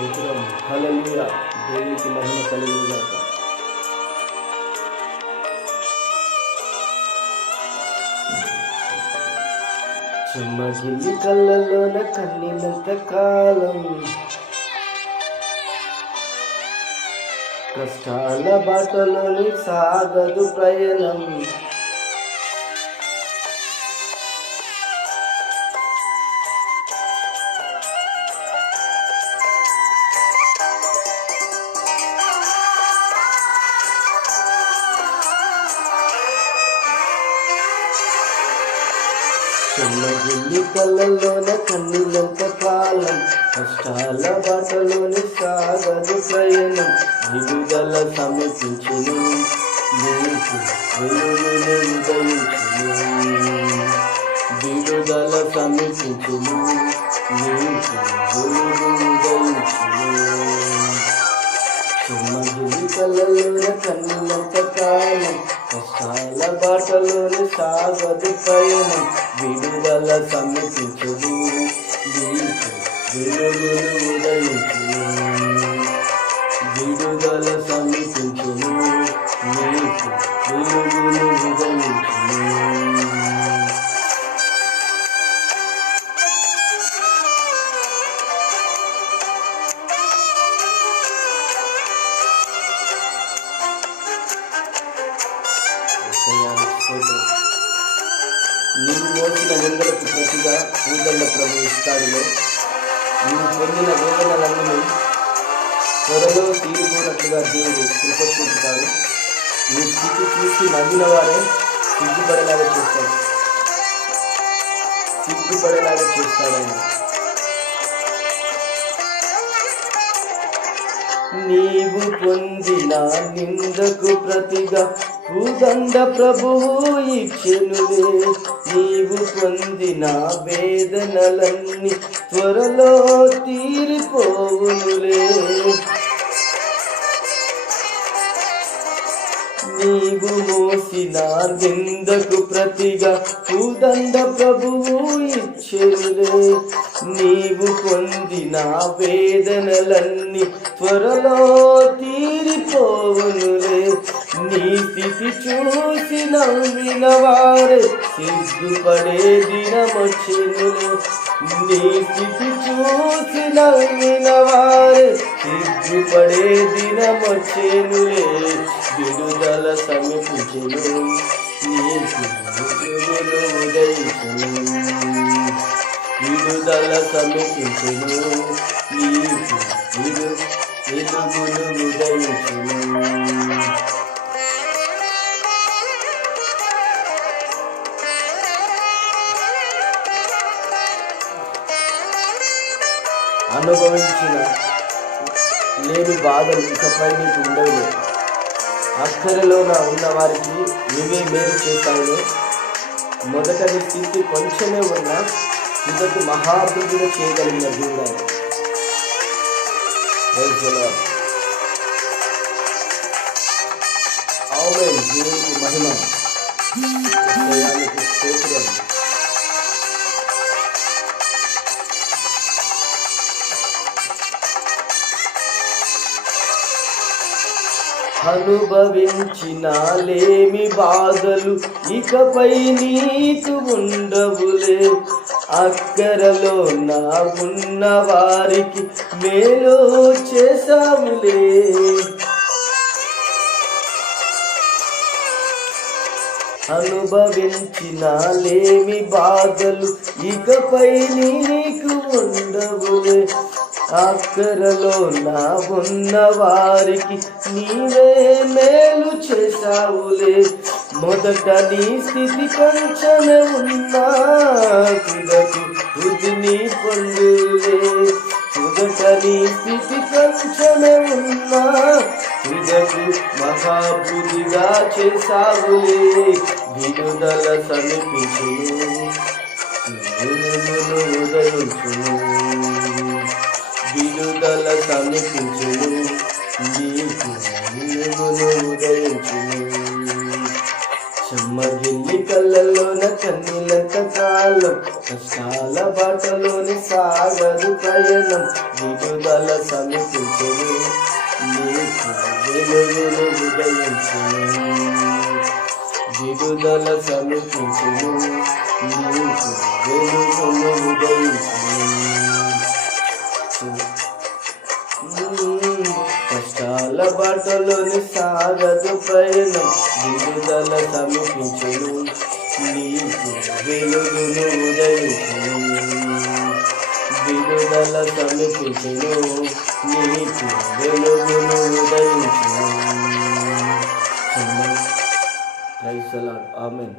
స్తోత్రం. హల్లెలూయా. దేవునికి మహిమ కలుగును గాక. చెమ్మగిల్లి కళ్ళలోన కన్నీళ్ళంత కాలం, కష్టాల బాటలోని సాగదు ప్రయాణం. చెమ్మగిల్లి కళ్ళలోన కన్నీళ్ళంత కాలం, కష్టాల బాటలోని సాగదు ప్రయాణం. విడుదల సమీపించును, నీకు వెలుగులు ఉదయించును. విడుదల సమీపించును, నీకు వెలుగు ఉదయించును. చెమ్మగిల్లి కళ్ళలోన కన్నీళ్ళంత కాలం, కష్టాల బాటలోని సాగదు ప్రయాణం. విడుదల సమీపించును, నీకు వెలుగులు ఉదయించును. విడుదల సమీపించును, నీకు వెలుగులు ఉదయించును. నీవు మోసిన నిందలకు ప్రతిగా పూజల ప్రభు ఇస్తాడులో, నీవు పొందిన వేదనలన్నీ త్వరలో తీరిపోయినట్లుగా దేవుడు కృప చూపుతాడు. నీ స్థితి చూసి నవ్విన వారే సిగ్గుపడేలాగా చేస్తాడు. సిగ్గుపడేలాగా చేస్తాడని నీవు పొందిన నిందకు ప్రతిగా భూదండ ప్రభువు ఇచ్చెనులే. నీవు పొందిన వేదనలన్నీ త్వరలో తీరిపోవునులే. నీవు మోసిన నిందకు ప్రతిగా భూదండ ప్రభువు ఇచ్చెనులే. నీవు పొందిన వేదనలన్నీ త్వరలో తీరిపోవునులే. నీ స్థితి చూసి నవ్విన వారే సిగ్గుపడే దినమొచ్చెనులే. నీ స్థితి చూసి నవ్విన వారే సిగ్గుపడే దినమొచ్చెనులే. విడుదల సమీపించెను, నీకు వెలుగులు ఉదయించును. విడుదల సమీపించెను, నీకు వెలుగులు ఉదయించును. అనుభవించిన లేని బాధలు ఇకపై నీకు ఉండవు. అక్కరలోన ఉన్న వారికి నువ్వే మేలు చేస్తావు. మొదట నీ స్థితి కొంచెమే ఉన్నా ఇదకు మహాభివృద్ధిగా చేయగలిగిన దేవుడు. దేవునికి మహిమ. స్తోత్రం. అనుభవించిన లేమి బాధలు ఇకపై నీకు ఉండవులే. అక్కరలో నా ఉన్న వారికి మేలు చేసావులే. అనుభవించిన లేమి బాధలు ఇకపై నీకు ఉండవులే. అక్కరలో నా ఉన్న వారికి నీవే మేలు చేసావులే. మొదట నీ స్థితి కొంచెమే ఉన్నా తుదకు వృద్ధిని పొందులే. మొదట నీ స్థితి కొంచెమే ఉన్నా తుదకు మహాబుద్ధిగా చేసావులే. విడుదల సమీపించును, వెలుగులు ఉదయించును. విడుదల సమీపించును, నీకు వెలుగులు ఉదయించును. చెమ్మగిల్లి కళ్ళలోన కన్నీలంత కాలం, కష్టాల బాటలోని సాగదు ప్రయాణం. విడుదల సమీపించెను, నీకు వెలుగులు ఉదయించెను. విడుదల సమీపించెను, నీకు వెలుగులు ఉదయించెను. కష్టాల బాటలోని సాగదు ప్రయాణం, విడుదల సమీపించెను, నీకు వెలుగులు ఉదయించెను. విడుదల సమీపించెను, నీకు వెలుగులు ఉదయించెను. Praise the lord. ఆమేన్.